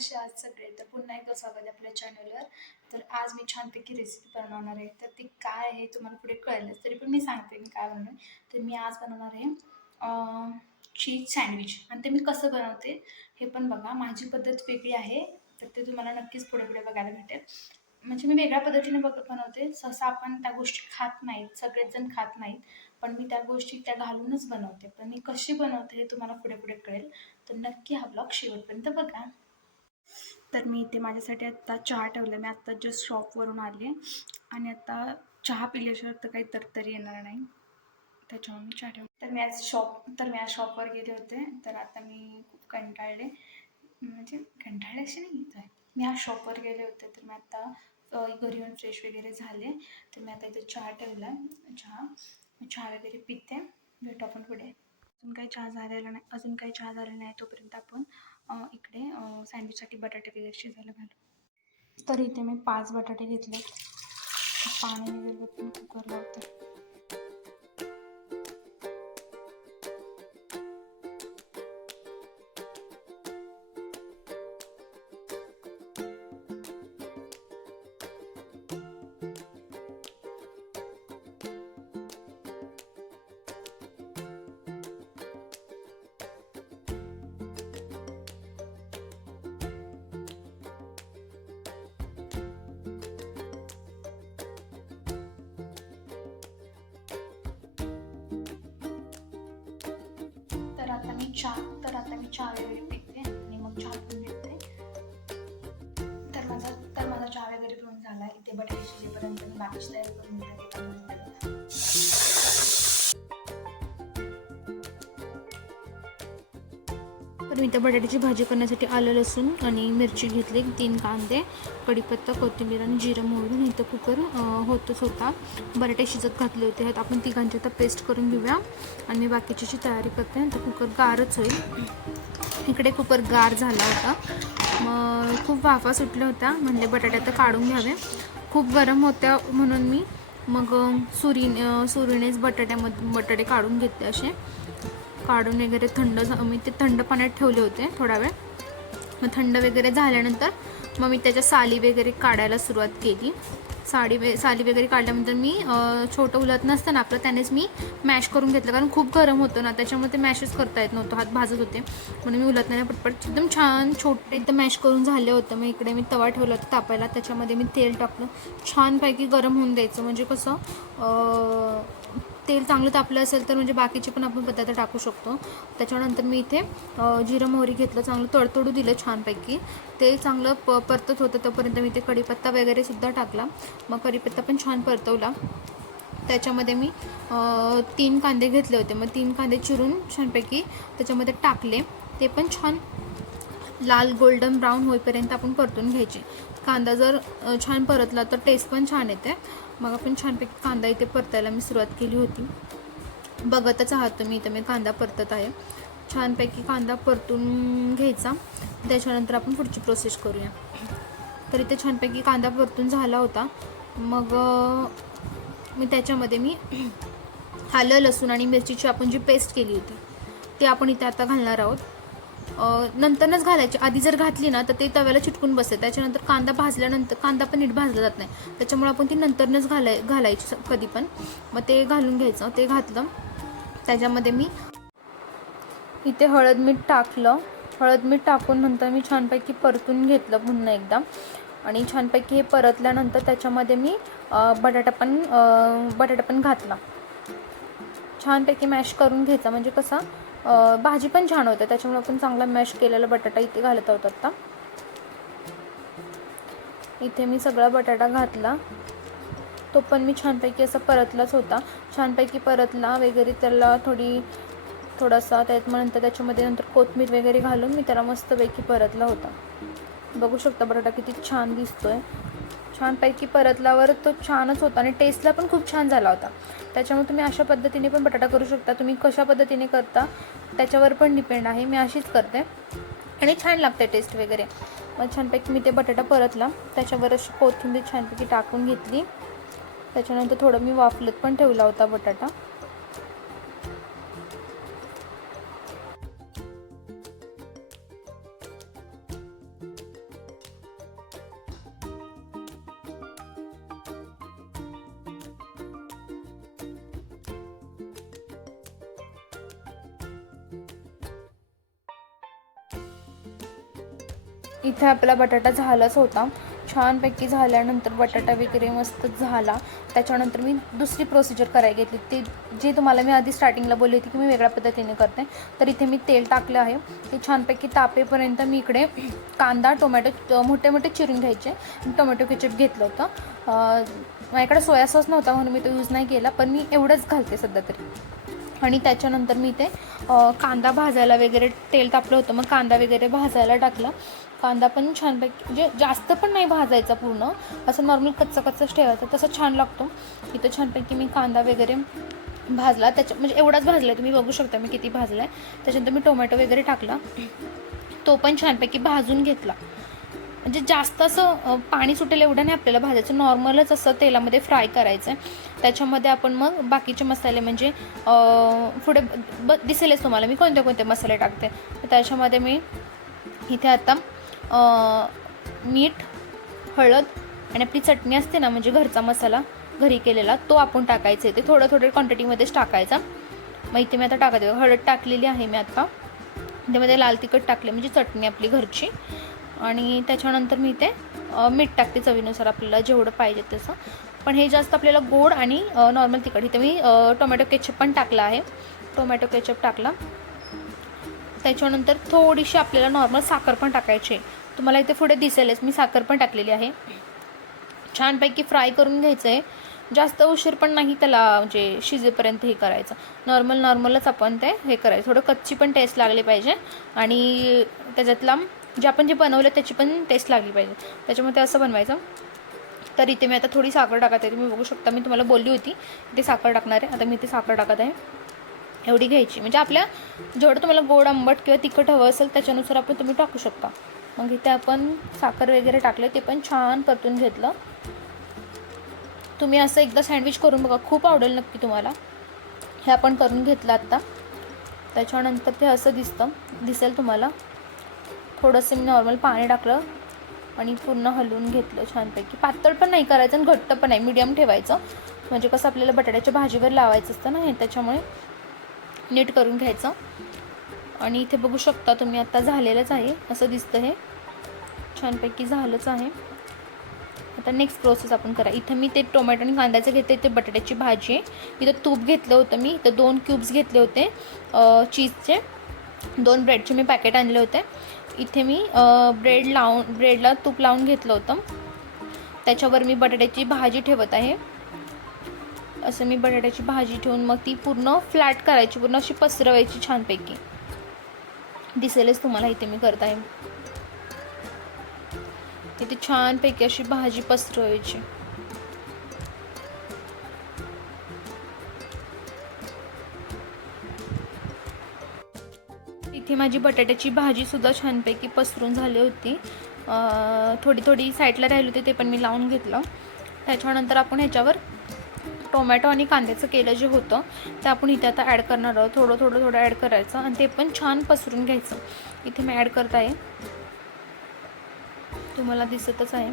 कसे आज सगळे. तर पुन्हा एकदा स्वागत आपल्या चॅनलवर तर आज मी छानपैकी रेसिपी बनवणार आहे. तर ती काय आहे तुम्हाला पुढे कळेलच. तरी पण मी सांगते मी काय बनवणार तर मी आज बनवणार आहे चीज सँडविच आणि ते मी कसं बनवते हे पण बघा. माझी पद्धत वेगळी आहे तर ते तुम्हाला नक्कीच पुढे पुढे बघायला भेटेल. म्हणजे मी वेगळ्या पद्धतीने बघ बनवते. सहसा आपण त्या गोष्टी खात नाहीत. सगळेच जण खात नाहीत. पण मी त्या गोष्टी त्या घालूनच बनवते. पण मी कशी बनवते हे तुम्हाला पुढे पुढे कळेल. तर नक्की हा ब्लॉग शेवटपर्यंत बघा. तर मी इथे माझ्यासाठी आत्ता चहा ठेवला. मी आत्ता जस्ट शॉपवरून आले आणि आता चहा पिल्याशिवाय तर काही तरतरी येणार नाही. त्याच्यामुळे मी चहा ठेवला. तर मी आज शॉप तर मी आज शॉपवर गेले होते. तर आता मी खूप कंटाळले. म्हणजे कंटाळले असे नाही तर. मी आज शॉपवर गेले होते. तर मी आता घरी येऊन फ्रेश वगैरे झाले. तर मी आता इथे चहा ठेवला. आहे चहा चहा वगैरे पिते. भेटू आपण पुढे. अजून काही चहा झालेला नाही. अजून काही चहा झालेला नाही तोपर्यंत आपण इकडे सँडविचसाठी बटाटे वगैरे शिजायला घालू. तर इथे मी पाच बटाटे घेतले पाणी वगैरे पण कुकरला चहा तर आता मी चहा वगैरे पिते आणि मग चहा पण घेते. तर माझा तर माझा चहा वगैरे पिऊन झाला. इथे बटाटे शिजेपर्यंत मी बाकीची तयारी करून तर मी त्या बटाट्याची भाजी करण्यासाठी आलं लसूण आणि मिरची घेतली तीन कांदे कढीपत्ता कोथिंबीर आणि जिरं मोडून इथं कुकर होतच होता बटाटे शिजत घातले होते. ह्यात आपण तिघांची आता पेस्ट करून घेऊया आणि मी बाकीची तयारी करते तर कुकर गारच होईल. इकडे कुकर गार झाला होता. मग खूप वाफा सुटल्या होत्या. म्हणले बटाटे आता काढून घ्यावे. खूप गरम होत्या म्हणून मी मग सुरीने सुरी सुरीनेच बटाट्यामध्ये बटाटे काढून घेतले असे. काढून वगैरे थंड मी ते थंड पाण्यात ठेवले होते थोडा वेळ. मग थंड वगैरे झाल्यानंतर मग मी त्याच्या साली वगैरे काढायला सुरुवात केली. साडी वे साली वगैरे काढल्यानंतर मी छोटं उलत नसतं ना आपलं त्यानेच मी मॅश करून घेतलं. कारण खूप गरम होतं ना त्याच्यामुळे ते मॅशच करता येत नव्हतं. हात भाजत होते. म्हणून मी उलत नाही पटपट एकदम छान छोटे एकदम मॅश करून झाले होतं. मग इकडे मी तवा ठेवला होता तापायला. त्याच्यामध्ये मी तेल टाकलं. छानपैकी गरम होऊन द्यायचं. म्हणजे कसं तेल चांगलं तापलं असेल तर म्हणजे बाकीचे पण आपण पदार्थ टाकू शकतो. त्याच्यानंतर मी इथे जिरं मोहरी घेतलं चांगलं तडतडू दिलं छानपैकी. तेल चांगलं प परतत होतं तोपर्यंत मी ते कढीपत्ता वगैरेसुद्धा टाकला. मग कढीपत्ता पण छान परतवला. त्याच्यामध्ये मी तीन कांदे घेतले होते. मग तीन कांदे चिरून छानपैकी त्याच्यामध्ये टाकले. ते पण छान लाल गोल्डन ब्राऊन होईपर्यंत आपण परतून घ्यायचे. कांदा जर छान परतला तर टेस्ट पण छान येते. मग आपण छानपैकी कांदा इथे परतायला मी सुरुवात केली होती. बघतच आहात तुम्ही इथं मी कांदा परतत आहे. छानपैकी कांदा परतून घ्यायचा. त्याच्यानंतर आपण पुढची प्रोसेस करूया. तर इथे छानपैकी कांदा परतून झाला होता. मग मी त्याच्यामध्ये मी आलं लसूण आणि मिरचीची आपण जी पेस्ट केली होती ती आपण इथे आता घालणार आहोत. नंतरच घालायची. आधी जर घातली ना तर ते तव्याला चिटकून बसते. त्याच्यानंतर कांदा भाजल्यानंतर कांदा पण नीट भाजला जात नाही. त्याच्यामुळे आपण ती नंतरनच घालाय घालायची कधी पण. मग ते घालून घ्यायचं. ते घातलं. त्याच्यामध्ये मी इथे हळद मीठ टाकलं. हळद मीठ टाकून नंतर मी छानपैकी परतून घेतलं पुन्हा एकदा. आणि छानपैकी हे परतल्यानंतर त्याच्यामध्ये मी बटाटा पण बटाटा पण घातला. छानपैकी मॅश करून घ्यायचा. म्हणजे कसा भाजी पण छान होते. त्याच्यामुळे आपण चांगला मॅश केलेला बटाटा इथे घालत आहोत आत्ता इथे मी सगळा बटाटा घातला. तो पण मी छानपैकी असा परतलाच होता. छानपैकी परतला वगैरे त्याला थोडी थोडासा त्यात मग नंतर त्याच्यामध्ये नंतर कोथमीर वगैरे घालून मी त्याला मस्तपैकी परतला होता. बघू शकता बटाटा किती छान दिसतोय. छानपैकी परतल्यावर तो छानच होता आणि टेस्टला पण खूप छान झाला होता. त्याच्यामुळे तुम्ही अशा पद्धतीने पण बटाटा करू शकता. तुम्ही कशा पद्धतीने करता त्याच्यावर पण डिपेंड आहे. मी अशीच करते. आणि छान लागते टेस्ट वगैरे. मग छानपैकी मी ते बटाटा परतला. त्याच्यावर अशी कोथिंबीर छानपैकी टाकून घेतली. त्याच्यानंतर थोडं मी वाफलत पण ठेवला होता बटाटा. इथे आपला बटाटा झालाच होता. छानपैकी झाल्यानंतर बटाटा वगैरे मस्त झाला. त्याच्यानंतर मी दुसरी प्रोसिजर करायला घेतली. ते जे तुम्हाला मी आधी स्टार्टिंगला बोलली होती की मी वेगळ्या पद्धतीने करते. तर इथे मी तेल टाकलं आहे. ते छानपैकी तापेपर्यंत मी इकडे कांदा टोमॅटो मोठे मोठे चिरून घ्यायचे. टोमॅटो केचप घेतलं होतं. माझ्याकडे सोया सॉस नव्हता म्हणून मी तो यूज नाही केला पण मी एवढंच घालते सध्या तरी. आणि त्याच्यानंतर मी ते कांदा भाजायला वगैरे तेल तापलं होतं. मग कांदा वगैरे भाजायला टाकला. कांदा पण छानपैकी म्हणजे जास्त पण नाही भाजायचा पूर्ण. असं नॉर्मल कच्चा कच्चाच ठेवायचा तसं छान लागतो. इथं छानपैकी मी कांदा वगैरे भाजला. त्याच्या म्हणजे एवढाच भाजला आहे तुम्ही बघू शकता मी किती भाजला आहे त्याच्यानंतर मी टोमॅटो वगैरे टाकला. तो पण छानपैकी भाजून घेतला. म्हणजे जास्त असं पाणी सुटेल एवढं नाही आपल्याला भाजायचं. नॉर्मलच असं तेलामध्ये फ्राय करायचं आहे त्याच्यामध्ये आपण मग बाकीचे मसाले म्हणजे पुढे ब दिसेलच तुम्हाला. मी कोणते कोणते मसाले टाकते. त्याच्यामध्ये मी इथे आता मीठ हळद आणि आपली चटणी असते ना म्हणजे घरचा मसाला घरी केलेला तो आपण टाकायचा आहे. ते थोडं थोडं क्वांटिटीमध्येच टाकायचा. मग इथे मी आता टाकते हळद टाकलेली आहे मी आता. त्यामध्ये लाल तिखट टाकले म्हणजे चटणी आपली घरची. आणि त्याच्यानंतर मी इथे मीठ टाकते चवीनुसार आपल्याला जेवढं पाहिजे तसं. पण हे जास्त आपल्याला गोड आणि नॉर्मल तिखट. इथे मी टोमॅटो केचप पण टाकला आहे. टोमॅटो केचप टाकला. त्याच्यानंतर थोडीशी आपल्याला नॉर्मल साखर पण टाकायची आहे. तुम्हाला इथे पुढे दिसेलच मी साखर पण टाकलेली आहे. छानपैकी फ्राय करून घ्यायचं आहे जास्त उशीर पण नाही त्याला म्हणजे शिजेपर्यंत हे करायचं. नॉर्मल नॉर्मलच आपण ते हे करायचं. थोडं कच्ची पण टेस्ट लागली पाहिजे. आणि त्याच्यातला जे आपण जे बनवलं त्याची पण टेस्ट लागली पाहिजे. त्याच्यामुळे असं बनवायचं. तर इथे मी आता थोडी साखर टाकत आहे. तुम्ही बघू शकता मी तुम्हाला बोलली होती इथे साखर टाकणार आहे. आता मी इथे साखर टाकत आहे. एवढी घ्यायची. म्हणजे आपल्या जेवढं तुम्हाला गोड आंबट किंवा तिखट हवं असेल त्याच्यानुसार आपण तुम्ही टाकू शकता. मग इथे आपण साखर वगैरे टाकले ते पण छान परतून घेतलं. तुम्ही असं एकदा सँडविच करून बघा खूप आवडेल नक्की तुम्हाला. हे आपण करून घेतलं आत्ता त्याच्यानंतर ते असं दिसतं दिसेल तुम्हाला. थोडंसं मी नॉर्मल पाणी टाकलं आणि पूर्ण हलवून घेतलं छानपैकी. पातळ पण नाही करायचं आणि घट्ट पण नाही मीडियम ठेवायचं. म्हणजे कसं आपल्याला बटाट्याच्या भाजीवर लावायचं असतं ना हे त्याच्यामुळे नीट करून घ्यायचं. आणि इथे बघू शकता तुम्ही आता झालेलंच आहे असं दिसतं हे छानपैकी झालंच आहे. आता नेक्स्ट प्रोसेस आपण करा. इथं मी ते टोमॅटो आणि कांद्याचं घेते ते बटाट्याची भाजी आहे. इथं तूप घेतलं होतं मी. इथं दोन क्यूब्स घेतले होते चीजचे दोन ब्रेडचे मी पॅकेट आणले होते. इथे मी ब्रेड लावून ब्रेडला तूप लावून घेतलं होतं. त्याच्यावर मी बटाट्याची भाजी ठेवत आहे. असं मी बटाट्याची भाजी ठेवून मग ती पूर्ण फ्लॅट करायची पूर्ण अशी पसरवायची छानपैकी. दिसेलच तुम्हाला इथे मी करत आहे इथे छानपैकी अशी भाजी पसरवायची. इथे माझी बटाट्याची भाजी सुद्धा छानपैकी पसरून झाली होती. थोडी थोडी साईडला राहिली होती ते पण मी लावून घेतलं. त्याच्यानंतर आपण ह्याच्यावर टोमॅटो आणि कांद्याचं केलं जे होतं ते आपण इथे आता ॲड करणार आहोत. थोडं थोडं थोडं ॲड करायचं आणि ते पण छान पसरून घ्यायचं. इथे मी ॲड करत आहे. तुम्हाला दिसतच आहे.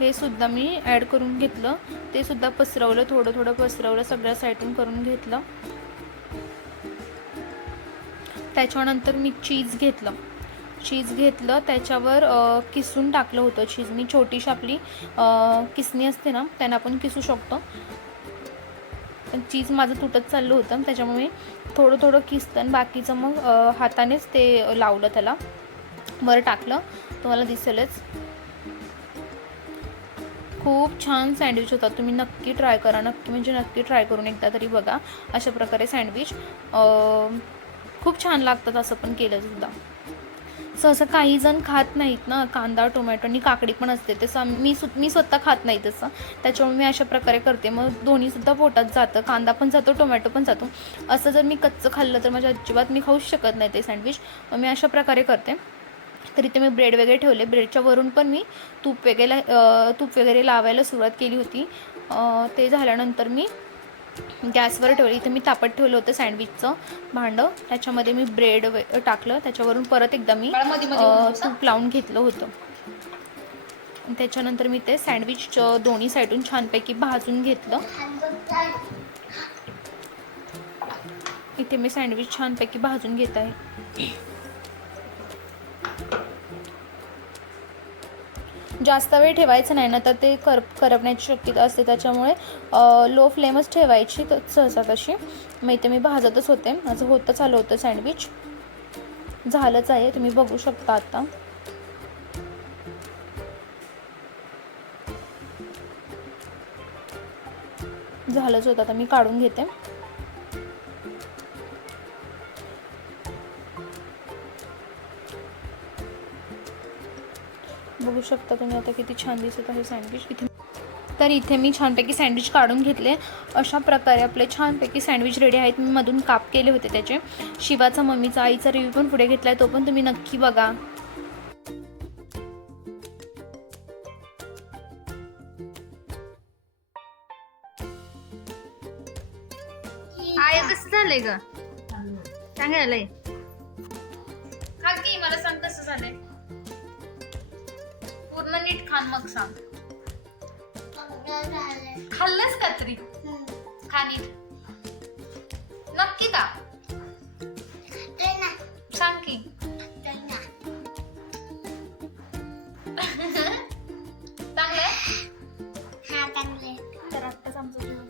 हे सुद्धा मी ॲड करून घेतलं. ते सुद्धा पसरवलं थोडं थोडं पसरवलं सगळ्या साईडून करून घेतलं. त्याच्यानंतर मी चीज घेतलं. चीज घेतलं त्याच्यावर किसून टाकलं होतं. चीज मी छोटीशी आपली किसणी असते ना त्यांना आपण किसू शकतो. पण चीज माझं तुटत चाललं होतं त्याच्यामुळे थोडं थोडं किसतं आणि बाकीचं मग हातानेच ते लावलं त्याला. वर टाकलं. तुम्हाला दिसेलच. खूप छान सँडविच होता. तुम्ही नक्की ट्राय करा. नक्की म्हणजे नक्की ट्राय करून एकदा तरी बघा. अशा प्रकारे सँडविच खूप छान लागतात असं पण केलं सुद्धा. सहसा काही जण खात नाहीत ना कांदा टोमॅटो आणि काकडी पण असते. तसं मी सु मी स्वतः खात नाही तसं. त्याच्यामुळे मी अशा प्रकारे करते. मग दोन्हीसुद्धा पोटात जातं. कांदा पण जातो टोमॅटो पण जातो. असं जर मी कच्चं खाल्लं तर माझ्या अजिबात मी खाऊच शकत नाही ते सँडविच. मग मी अशा प्रकारे करते. तर इथे मी ब्रेड वगैरे ठेवले. ब्रेडच्या वरून पण मी तूप वगैरे तूप वगैरे लावायला सुरुवात केली होती. ते झाल्यानंतर मी गॅसवर ठेवलं. इथे मी तापत ठेवलं होतं सँडविचचं भांडं. त्याच्यामध्ये मी ब्रेड टाकलं. त्याच्यावरून परत एकदा मी तूप लावून घेतलं होतं. त्याच्यानंतर मी ते सँडविच दोन्ही साईडून छानपैकी भाजून घेतलं. इथे मी सँडविच छानपैकी भाजून घेत आहे. जास्त वेळ ठेवायचं नाही ना तर ते कर करपण्याची शक्यता असते. त्याच्यामुळे लो फ्लेमच ठेवायची तर सहसा तशी. मग इथे मी भाजतच होते. माझं होतं आलं होतं सँडविच झालंच आहे. तुम्ही बघू शकता आता. झालंच होतं. आता मी काढून घेते. बघू शकता तुम्ही आता किती छान दिसत आहे सँडविच. इथे तर इथे मी छानपैकी सँडविच काढून घेतले. अशा प्रकारे आपले छानपैकी सँडविच रेडी आहेत. मी मधून काप केले होते त्याचे. शिवाचा मम्मीचा आईचा रिव्ह्यू पण पुढे घेतला आहे तो पण तुम्ही नक्की बघा. आय कसं झालंय ग? मला सांग कसं झालंय. पूर्ण नीट खान मग सांग. खाल्लंस का तरी? खाणीत नक्की का सांग की. चांगलं तर आत्ताच आमचं